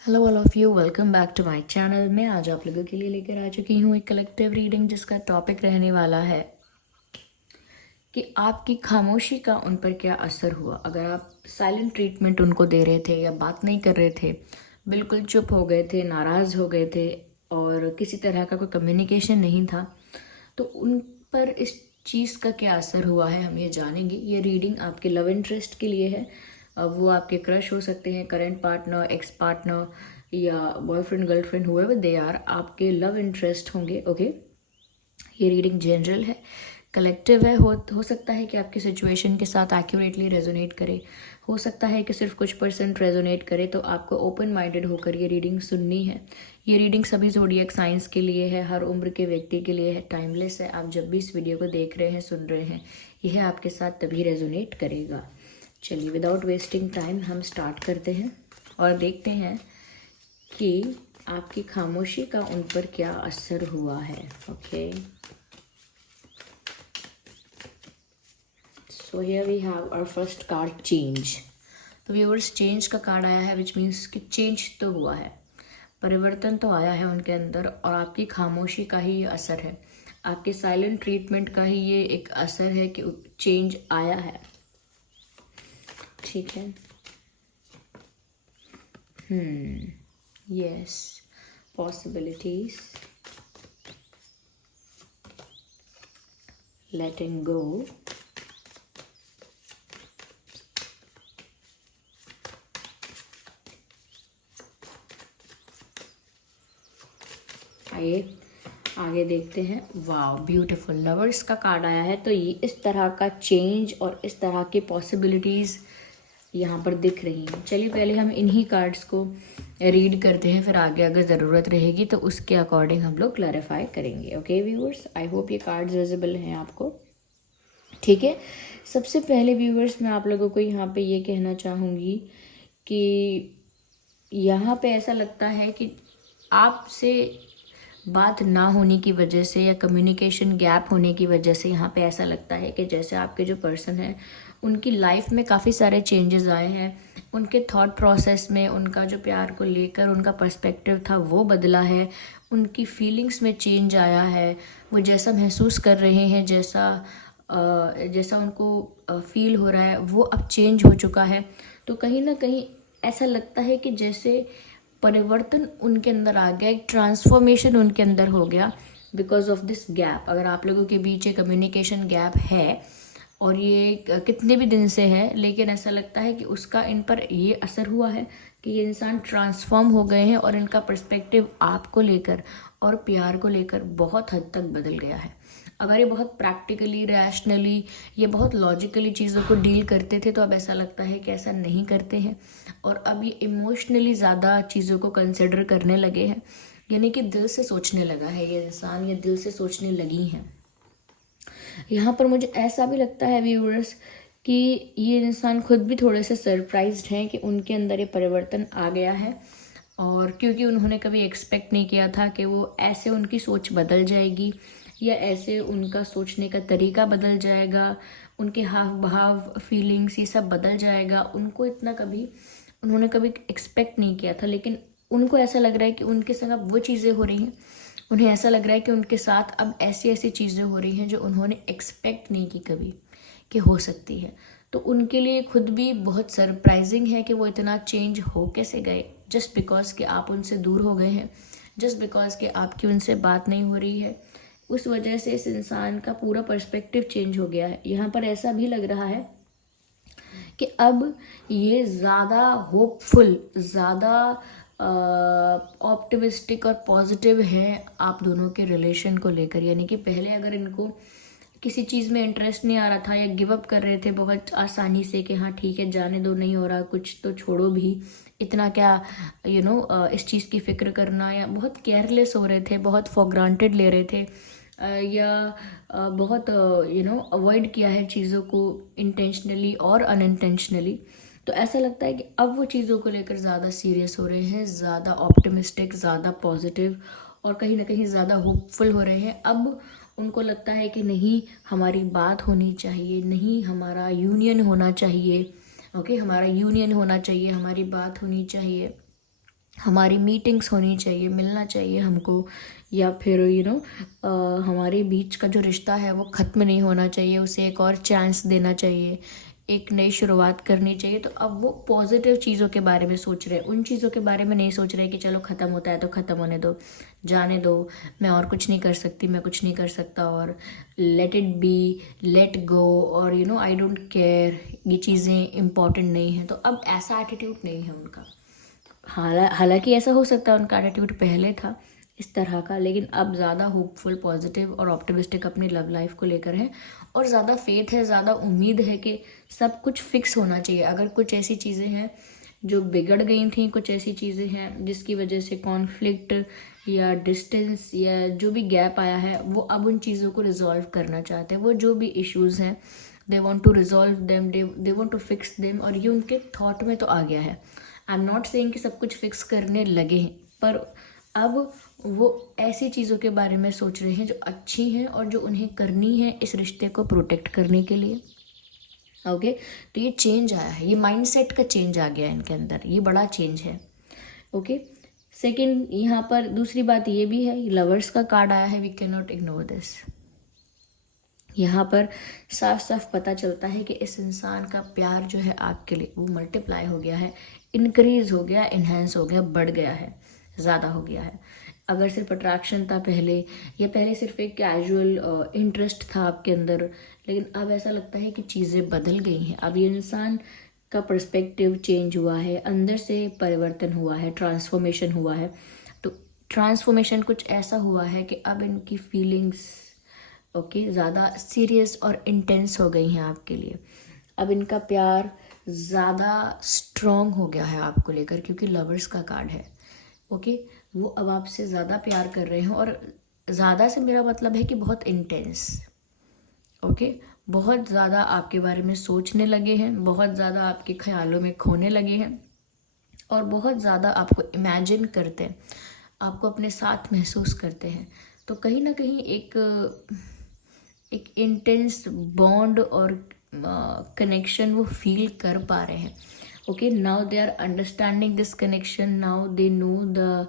Hello all of you, welcome back to my channel. मैं आज आप लोगों के लिए लेकर आ चुकी हूँ एक कलेक्टिव रीडिंग जिसका टॉपिक रहने वाला है कि आपकी खामोशी का उन पर क्या असर हुआ। अगर आप साइलेंट ट्रीटमेंट उनको दे रहे थे या बात नहीं कर रहे थे, बिल्कुल चुप हो गए थे, नाराज़ हो गए थे और किसी तरह का कोई कम्युनिकेशन नहीं था, तो उन पर इस चीज़ का क्या असर हुआ है हम ये जानेंगे। ये रीडिंग आपके लव इंटरेस्ट के लिए है। वो आपके क्रश हो सकते हैं, करंट पार्टनर, एक्स पार्टनर या boyfriend girlfriend, however they are, आपके लव इंटरेस्ट होंगे। ओके, ये रीडिंग जनरल है, कलेक्टिव है। हो सकता है कि आपकी सिचुएशन के साथ एक्यूरेटली रेजोनेट करे, हो सकता है कि सिर्फ कुछ परसेंट रेजोनेट करे। तो आपको ओपन माइंडेड होकर ये रीडिंग सुननी है। ये रीडिंग सभी ज़ोडिएक साइंस के लिए है, हर उम्र के व्यक्ति के लिए है, टाइमलेस है। आप जब भी इस वीडियो को देख रहे हैं, सुन रहे हैं, यह आपके साथ तभी रेजोनेट करेगा। चलिए, विदाउट वेस्टिंग टाइम हम स्टार्ट करते हैं और देखते हैं कि आपकी खामोशी का उन पर क्या असर हुआ है। Okay, so here we have our first card, change. तो व्यूअर्स, चेंज का कार्ड आया है, विच मीन्स कि चेंज तो हुआ है, परिवर्तन तो आया है उनके अंदर, और आपकी खामोशी का ही ये असर है, आपके साइलेंट ट्रीटमेंट का ही ये एक असर है कि चेंज आया है। ठीक है, यस, पॉसिबिलिटीज, लेटिंग गो, आइए आगे देखते हैं। वाह, ब्यूटीफुल, लवर्स का कार्ड आया है। तो ये इस तरह का चेंज और इस तरह की पॉसिबिलिटीज़ यहाँ पर दिख रही हैं। चलिए पहले हम इन्हीं कार्ड्स को रीड करते हैं, फिर आगे अगर ज़रूरत रहेगी तो उसके अकॉर्डिंग हम लोग क्लैरिफाई करेंगे। ओके व्यूअर्स, आई होप ये कार्ड्स विजिबल हैं आपको। ठीक है, सबसे पहले व्यूअर्स मैं आप लोगों को यहाँ पे ये कहना चाहूँगी कि यहाँ पे ऐसा लगता है कि आपसे बात ना होने की वजह से या कम्युनिकेशन गैप होने की वजह से यहाँ पे ऐसा लगता है कि जैसे आपके जो पर्सन है उनकी लाइफ में काफ़ी सारे चेंजेस आए हैं, उनके थॉट प्रोसेस में, उनका जो प्यार को लेकर उनका पर्सपेक्टिव था वो बदला है, उनकी फीलिंग्स में चेंज आया है। वो जैसा महसूस कर रहे हैं, जैसा उनको फील हो रहा है, वो अब चेंज हो चुका है। तो कहीं ना कहीं ऐसा लगता है कि जैसे परिवर्तन उनके अंदर आ गया, एक ट्रांसफॉर्मेशन उनके अंदर हो गया बिकॉज ऑफ दिस गैप। अगर आप लोगों के बीच एक कम्युनिकेशन गैप है और ये कितने भी दिन से है, लेकिन ऐसा लगता है कि उसका इन पर ये असर हुआ है कि ये इंसान ट्रांसफॉर्म हो गए हैं और इनका पर्सपेक्टिव आपको लेकर और प्यार को लेकर बहुत हद तक बदल गया है। अगर ये बहुत प्रैक्टिकली, रैशनली, ये बहुत लॉजिकली चीज़ों को डील करते थे, तो अब ऐसा लगता है कि ऐसा नहीं करते हैं और अब ये इमोशनली ज़्यादा चीज़ों को कंसिडर करने लगे हैं। यानी कि दिल से सोचने लगा है ये इंसान, या दिल से सोचने लगी हैं। यहाँ पर मुझे ऐसा भी लगता है व्यूअर्स कि ये इंसान खुद भी थोड़े से सरप्राइज्ड हैं कि उनके अंदर ये परिवर्तन आ गया है, और क्योंकि उन्होंने कभी एक्सपेक्ट नहीं किया था कि वो ऐसे उनकी सोच बदल जाएगी या ऐसे उनका सोचने का तरीका बदल जाएगा, उनके हाव भाव, फीलिंग्स, ये सब बदल जाएगा। उन्होंने कभी एक्सपेक्ट नहीं किया था, लेकिन उनको ऐसा लग रहा है कि उनके संग अब वो चीज़ें हो रही हैं, उन्हें ऐसा लग रहा है कि उनके साथ अब ऐसी ऐसी चीज़ें हो रही हैं जो उन्होंने एक्सपेक्ट नहीं की कभी कि हो सकती है। तो उनके लिए खुद भी बहुत सरप्राइजिंग है कि वो इतना चेंज हो कैसे गए, जस्ट बिकॉज कि आप उनसे दूर हो गए हैं, जस्ट बिकॉज कि आपकी उनसे बात नहीं हो रही है। उस वजह से इस इंसान का पूरा पर्सपेक्टिव चेंज हो गया है। यहाँ पर ऐसा भी लग रहा है कि अब ये ज़्यादा होपफुल, ज़्यादा ऑप्टिमिस्टिक और पॉजिटिव है आप दोनों के रिलेशन को लेकर। यानी कि पहले अगर इनको किसी चीज़ में इंटरेस्ट नहीं आ रहा था या गिव अप कर रहे थे बहुत आसानी से कि हाँ ठीक है, जाने दो, नहीं हो रहा कुछ तो छोड़ो भी, इतना क्या इस चीज़ की फ़िक्र करना, या बहुत केयरलेस हो रहे थे, बहुत फॉर ग्रांटेड ले रहे थे, या बहुत अवॉइड किया है चीज़ों को इंटेंशनली और अनइंटेंशनली। तो ऐसा लगता है कि अब वो चीज़ों को लेकर ज़्यादा सीरियस हो रहे हैं, ज़्यादा ऑप्टिमिस्टिक, ज़्यादा पॉजिटिव और कहीं ना कहीं ज़्यादा होपफुल हो रहे हैं। अब उनको लगता है कि नहीं, हमारी बात होनी चाहिए, नहीं, हमारा यूनियन होना चाहिए। ओके, हमारा यूनियन होना चाहिए, हमारी बात होनी चाहिए। हमारी मीटिंग्स होनी चाहिए, मिलना चाहिए हमको, या फिर हमारे बीच का जो रिश्ता है वो ख़त्म नहीं होना चाहिए, उसे एक और चांस देना चाहिए, एक नई शुरुआत करनी चाहिए। तो अब वो पॉजिटिव चीज़ों के बारे में सोच रहे हैं, उन चीज़ों के बारे में नहीं सोच रहे कि चलो ख़त्म होता है तो ख़त्म होने दो, जाने दो, मैं और कुछ नहीं कर सकती, मैं कुछ नहीं कर सकता, और let it be, let go, और आई डोंट केयर, ये चीज़ें इम्पॉर्टेंट नहीं हैं। तो अब ऐसा एटीट्यूड नहीं है उनका। हालांकि ऐसा हो सकता है उनका एटीट्यूड पहले था इस तरह का, लेकिन अब ज़्यादा होपफुल, पॉजिटिव और ऑप्टिमिस्टिक अपनी लव लाइफ को लेकर है, और ज़्यादा फेथ है, ज़्यादा उम्मीद है कि सब कुछ फिक्स होना चाहिए। अगर कुछ ऐसी चीज़ें हैं जो बिगड़ गई थी, कुछ ऐसी चीज़ें हैं जिसकी वजह से कॉन्फ्लिक्ट या डिस्टेंस या जो भी गैप आया है, वो अब उन चीज़ों को रिजॉल्व करना चाहते हैं। वो जो भी इश्यूज़ हैं, they want to resolve them, they want to fix them, और ये उनके थॉट में तो आ गया है। आई एम नॉट सेइंग कि सब कुछ फिक्स करने लगे हैं, पर अब वो ऐसी चीज़ों के बारे में सोच रहे हैं जो अच्छी हैं और जो उन्हें करनी है इस रिश्ते को प्रोटेक्ट करने के लिए। ओके, तो ये चेंज आया है, ये माइंडसेट का चेंज आ गया है इनके अंदर, ये बड़ा चेंज है। ओके, सेकंड, यहाँ पर दूसरी बात ये भी है, लवर्स का कार्ड आया है, we can not ignore this. यहाँ पर साफ साफ पता चलता है कि इस इंसान का प्यार जो है आपके लिए वो मल्टीप्लाई हो गया है, इंक्रीज हो गया, इन्हेंस हो गया, बढ़ गया है, ज़्यादा हो गया है। अगर सिर्फ अट्रैक्शन था पहले, या पहले सिर्फ एक कैजुअल इंटरेस्ट था आपके अंदर, लेकिन अब ऐसा लगता है कि चीज़ें बदल गई हैं। अब ये इंसान का पर्सपेक्टिव चेंज हुआ है, अंदर से परिवर्तन हुआ है, ट्रांसफॉर्मेशन हुआ है। तो ट्रांसफॉर्मेशन कुछ ऐसा हुआ है कि अब इनकी फीलिंग्स ज़्यादा सीरियस और इंटेंस हो गई हैं आपके लिए। अब इनका प्यार ज़्यादा स्ट्रॉन्ग हो गया है आपको लेकर, क्योंकि लवर्स का कार्ड है। वो अब आपसे ज़्यादा प्यार कर रहे हैं, और ज़्यादा से मेरा मतलब है कि बहुत इंटेंस। बहुत ज़्यादा आपके बारे में सोचने लगे हैं, बहुत ज़्यादा आपके ख्यालों में खोने लगे हैं, और बहुत ज़्यादा आपको इमेजिन करते हैं, आपको अपने साथ महसूस करते हैं। तो कहीं ना कहीं एक इंटेंस बॉन्ड और कनेक्शन वो फील कर पा रहे हैं। Now they are understanding this connection, now they know the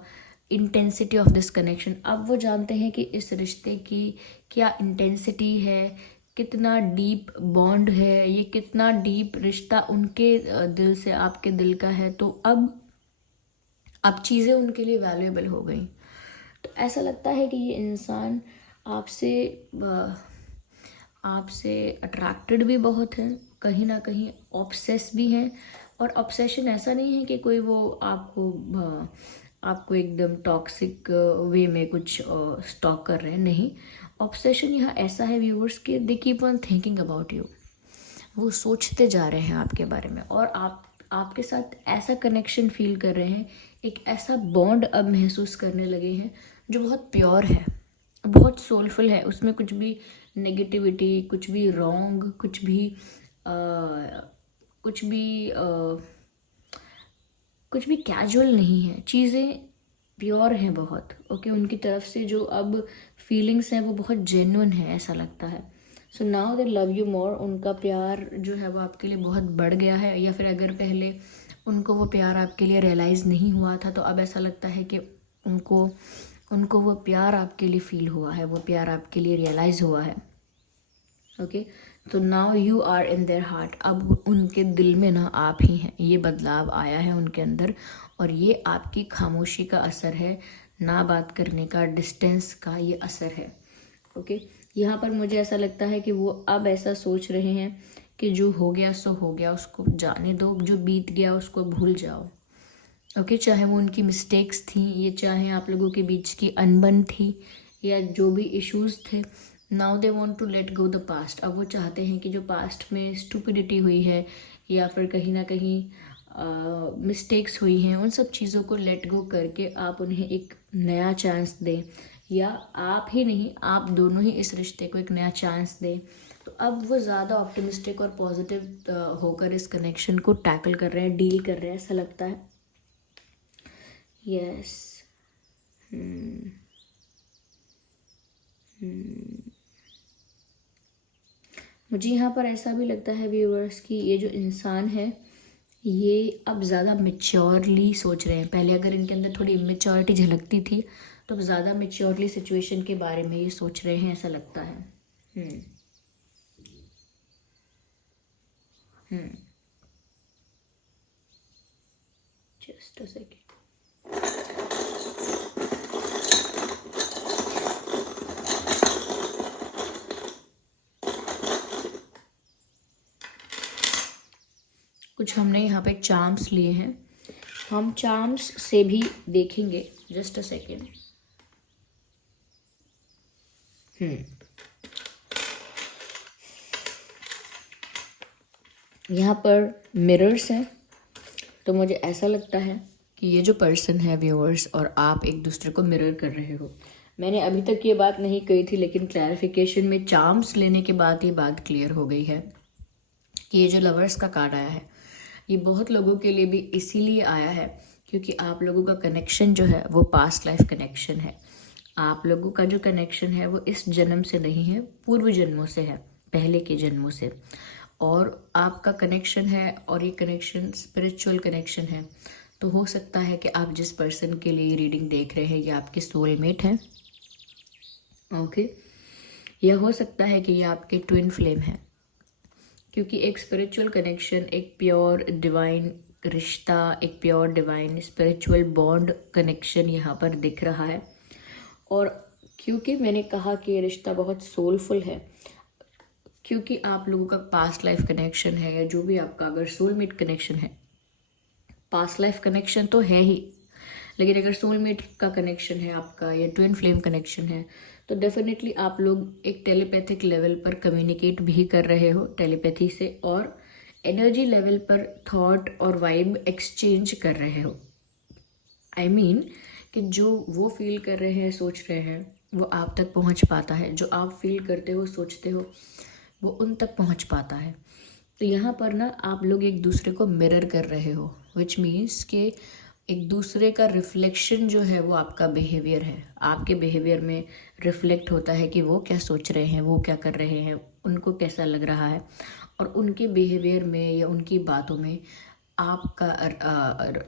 intensity of this connection. अब वो जानते हैं कि इस रिश्ते की क्या इंटेंसिटी है, कितना डीप बॉन्ड है, ये कितना डीप रिश्ता उनके दिल से आपके दिल का है। तो अब चीज़ें उनके लिए वैल्यूएबल हो गई। तो ऐसा लगता है कि ये इंसान आपसे अट्रैक्टेड भी बहुत है, कहीं ना कहीं ऑब्सेस भी हैं। और ऑब्सेशन ऐसा नहीं है कि कोई वो आपको एकदम टॉक्सिक वे में कुछ स्टॉक कर रहे हैं, नहीं। ऑब्सेशन यहाँ ऐसा है व्यूअर्स कि they keep on thinking about you, वो सोचते जा रहे हैं आपके बारे में, और आपके साथ ऐसा कनेक्शन फील कर रहे हैं, एक ऐसा बॉन्ड अब महसूस करने लगे हैं जो बहुत प्योर है, बहुत सोलफुल है। उसमें कुछ भी नेगेटिविटी, कुछ भी रॉन्ग, कुछ भी कैजुअल नहीं है, चीज़ें प्योर हैं बहुत। उनकी तरफ से जो अब फीलिंग्स हैं वो बहुत जेन्युइन है, ऐसा लगता है। So now they love you more. उनका प्यार जो है वो आपके लिए बहुत बढ़ गया है, या फिर अगर पहले उनको वो प्यार आपके लिए रियलाइज़ नहीं हुआ था, तो अब ऐसा लगता है कि उनको वो प्यार आपके लिए फील हुआ है, वो प्यार आपके लिए रियलाइज़ हुआ है। तो now you are in their heart. अब उनके दिल में ना आप ही हैं, ये बदलाव आया है उनके अंदर, और ये आपकी खामोशी का असर है, ना बात करने का, डिस्टेंस का ये असर है। यहाँ पर मुझे ऐसा लगता है कि वो अब ऐसा सोच रहे हैं कि जो हो गया सो हो गया, उसको जाने दो, जो बीत गया उसको भूल जाओ। चाहे वो उनकी मिस्टेक्स थी, ये चाहे आप लोगों के बीच की अनबन थी, या जो भी इश्यूज थे, now they want to let go the past. अब वो चाहते हैं कि जो पास्ट में स्टुपिडिटी हुई है, या फिर कहीं ना कहीं मिस्टेक्स हुई हैं, उन सब चीज़ों को लेट गो करके आप उन्हें एक नया चांस दें, या आप ही नहीं, आप दोनों ही इस रिश्ते को एक नया चांस दें। तो अब वो ज़्यादा ऑप्टिमिस्टिक और पॉजिटिव होकर इस कनेक्शन को टैकल कर रहे हैं, डील कर रहे हैं, ऐसा लगता है। यस। मुझे यहाँ पर ऐसा भी लगता है व्यूअर्स कि ये जो इंसान है ये अब ज़्यादा मेच्योरली सोच रहे हैं। पहले अगर इनके अंदर थोड़ी इमेच्योरिटी झलकती थी, तो अब ज़्यादा मेच्योरली सिचुएशन के बारे में ये सोच रहे हैं, ऐसा लगता है। Just a second. कुछ हमने यहाँ पे चार्म्स लिए हैं, हम चार्म्स से भी देखेंगे। Just a second. यहाँ पर मिरर्स हैं, तो मुझे ऐसा लगता है कि ये जो पर्सन है व्यूअर्स और आप एक दूसरे को मिरर कर रहे हो। मैंने अभी तक ये बात नहीं कही थी, लेकिन क्लैरिफिकेशन में चार्म्स लेने के बाद ये बात क्लियर हो गई है कि ये जो लवर्स का कार्ड आया है, ये बहुत लोगों के लिए भी इसीलिए आया है क्योंकि आप लोगों का कनेक्शन जो है वो पास्ट लाइफ कनेक्शन है। आप लोगों का जो कनेक्शन है वो इस जन्म से नहीं है, पूर्व जन्मों से है, पहले के जन्मों से। और आपका कनेक्शन है और ये कनेक्शन स्पिरिचुअल कनेक्शन है। तो हो सकता है कि आप जिस पर्सन के लिए रीडिंग देख रहे हैं ये आपके सोलमेट हैं, ओके। या हो सकता है कि ये आपके ट्विन फ्लेम हैं, क्योंकि एक स्पिरिचुअल कनेक्शन, एक प्योर डिवाइन रिश्ता, एक pure divine spiritual bond connection यहाँ पर दिख रहा है। और क्योंकि मैंने कहा कि ये रिश्ता बहुत सोलफुल है, क्योंकि आप लोगों का पास्ट लाइफ कनेक्शन है, या जो भी आपका अगर सोलमेट कनेक्शन है, पास्ट लाइफ कनेक्शन तो है ही, लेकिन अगर सोलमेट का कनेक्शन है आपका या ट्विन फ्लेम कनेक्शन है, तो डेफिनेटली आप लोग एक टेलीपैथिक लेवल पर कम्युनिकेट भी कर रहे हो टेलीपैथी से, और एनर्जी लेवल पर थॉट और वाइब एक्सचेंज कर रहे हो। आई मीन कि जो वो फील कर रहे हैं, सोच रहे हैं, वो आप तक पहुंच पाता है। जो आप फील करते हो, सोचते हो, वो उन तक पहुंच पाता है। तो यहाँ पर ना आप लोग एक दूसरे को मिरर कर रहे हो, विच मीन्स कि एक दूसरे का रिफ्लेक्शन जो है वो आपका बिहेवियर है। आपके बिहेवियर में रिफ्लेक्ट होता है कि वो क्या सोच रहे हैं, वो क्या कर रहे हैं, उनको कैसा लग रहा है, और उनके बिहेवियर में या उनकी बातों में आपका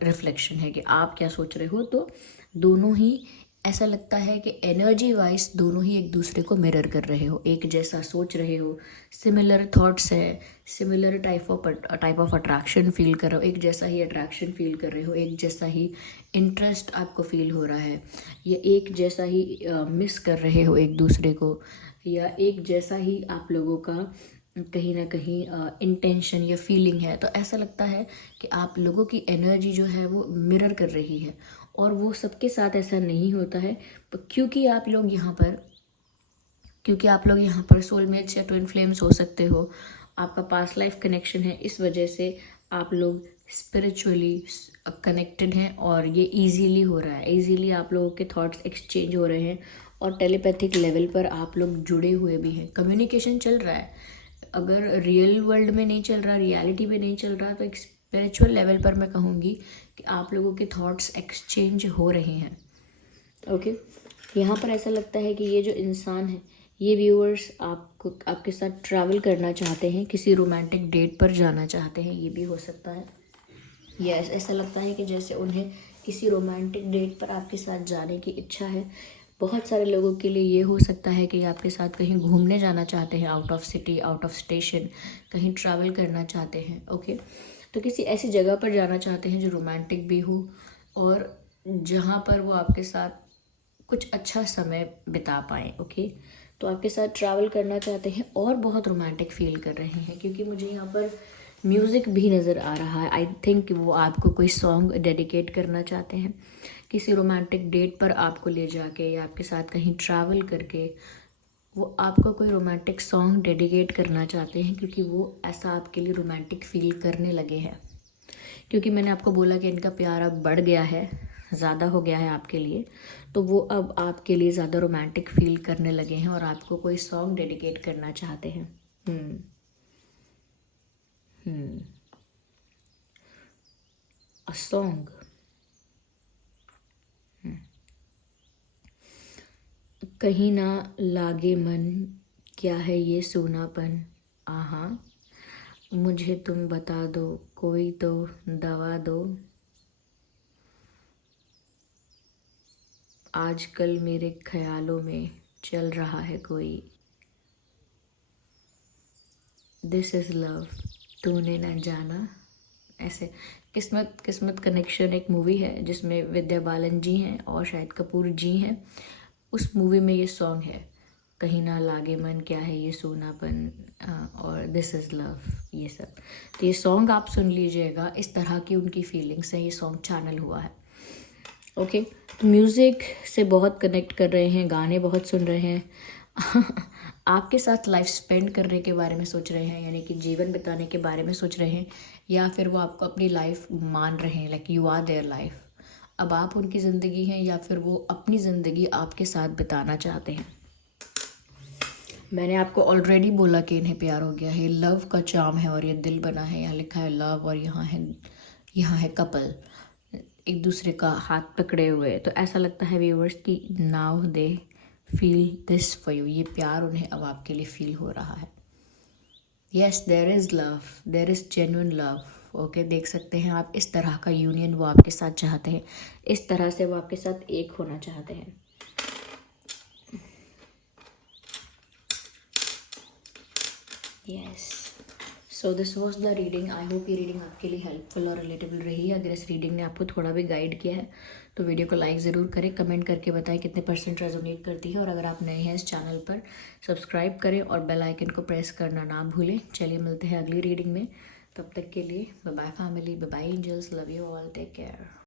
रिफ्लेक्शन है कि आप क्या सोच रहे हो। तो दोनों ही ऐसा लगता है कि एनर्जी वाइज दोनों ही एक दूसरे को मिरर कर रहे हो, एक जैसा सोच रहे हो, सिमिलर थॉट्स है, similar type of attraction feel कर रहे हो, एक जैसा ही अट्रैक्शन फील कर रहे हो, एक जैसा ही इंटरेस्ट आपको फील हो रहा है, या एक जैसा ही मिस कर रहे हो एक दूसरे को, या एक जैसा ही आप लोगों का कहीं ना कहीं इंटेंशन या फीलिंग है। तो ऐसा लगता है कि आप लोगों की एनर्जी जो है वो मिरर कर रही है। और वो सबके साथ ऐसा नहीं होता है, क्योंकि आप लोग यहाँ पर सोलमेट्स या ट्विन फ्लेम्स हो सकते हो, आपका पास्ट लाइफ कनेक्शन है, इस वजह से आप लोग स्पिरिचुअली कनेक्टेड हैं, और ये इजीली हो रहा है, इजीली आप लोगों के थॉट्स एक्सचेंज हो रहे हैं, और टेलीपैथिक लेवल पर आप लोग जुड़े हुए भी हैं, कम्युनिकेशन चल रहा है। अगर रियल वर्ल्ड में नहीं चल रहा, रियलिटी में नहीं चल रहा, तो एक स्पिरिचुअल लेवल पर मैं कहूँगी कि आप लोगों के थॉट्स एक्सचेंज हो रहे हैं, ओके। यहाँ पर ऐसा लगता है कि ये जो इंसान है, ये व्यूअर्स आपके साथ ट्रैवल करना चाहते हैं, किसी रोमांटिक डेट पर जाना चाहते हैं, ये भी हो सकता है। यस, ऐसा लगता है कि जैसे उन्हें किसी रोमांटिक डेट पर आपके साथ जाने की इच्छा है। बहुत सारे लोगों के लिए ये हो सकता है कि आपके साथ कहीं घूमने जाना चाहते हैं, out of city, out of station, कहीं ट्रैवल करना चाहते हैं, ओके। तो किसी ऐसी जगह पर जाना चाहते हैं जो रोमांटिक भी हो, और जहाँ पर वो आपके साथ कुछ अच्छा समय बिता पाएँ, ओके। तो आपके साथ ट्रैवल करना चाहते हैं और बहुत रोमांटिक फील कर रहे हैं, क्योंकि मुझे यहाँ पर म्यूज़िक भी नज़र आ रहा है। आई थिंक वो आपको कोई सॉन्ग डेडिकेट करना चाहते हैं, किसी रोमांटिक डेट पर आपको ले जाके या आपके साथ कहीं ट्रैवल करके वो आपको कोई रोमांटिक सॉन्ग डेडिकेट करना चाहते हैं, क्योंकि वो ऐसा आपके लिए रोमांटिक फील करने लगे हैं। क्योंकि मैंने आपको बोला कि इनका प्यार अब बढ़ गया है, ज़्यादा हो गया है आपके लिए, तो वो अब आपके लिए ज़्यादा रोमांटिक फील करने लगे हैं और आपको कोई सॉन्ग डेडिकेट करना चाहते हैं। A song. कहीं ना लागे मन, क्या है ये सोनापन, आहा। मुझे तुम बता दो, कोई तो दवा दो, आजकल मेरे ख्यालों में चल रहा है कोई, दिस इज़ लव, तूने न जाना। ऐसे किस्मत किस्मत कनेक्शन एक मूवी है जिसमें विद्या बालन जी हैं और शाहिद कपूर जी हैं। उस मूवी में ये सॉन्ग है, कहीं ना लागे मन, क्या है ये सोनापन, और दिस इज़ लव, ये सब। तो ये सॉन्ग आप सुन लीजिएगा, इस तरह की उनकी फीलिंग्स हैं, ये सॉन्ग चैनल हुआ है। ओके, तो म्यूज़िक से बहुत कनेक्ट कर रहे हैं, गाने बहुत सुन रहे हैं आपके साथ लाइफ स्पेंड करने के बारे में सोच रहे हैं, यानी कि जीवन बिताने के बारे में सोच रहे हैं, या फिर वो आपको अपनी लाइफ मान रहे हैं, like you are their life. अब आप उनकी ज़िंदगी हैं या फिर वो अपनी ज़िंदगी आपके साथ बिताना चाहते हैं। मैंने आपको ऑलरेडी बोला कि इन्हें प्यार हो गया है, लव का चार्म है और ये दिल बना है, यहाँ लिखा है लव और यहाँ है कपल, एक दूसरे का हाथ पकड़े हुए। तो ऐसा लगता है व्यूअर्स कि now they feel this for you, ये प्यार उन्हें अब आपके लिए फील हो रहा है। Yes, there is love, there is genuine love. Okay, देख सकते हैं आप, इस तरह का यूनियन वो आपके साथ चाहते हैं, इस तरह से वो आपके साथ एक होना चाहते हैं। Yes, so this was the reading. I hope ये रीडिंग आपके लिए हेल्पफुल और रिलेटेबल रही है। अगर इस रीडिंग ने आपको थोड़ा भी गाइड किया है तो वीडियो को लाइक ज़रूर करें, कमेंट करके बताएं कितने % रेजोनेट करती है, और अगर आप नए हैं इस चैनल पर सब्सक्राइब करें और बेल आइकन को प्रेस करना ना भूलें। चलिए मिलते हैं अगली रीडिंग में, तब तक के लिए bye bye family, bye bye angels, love you all, take care.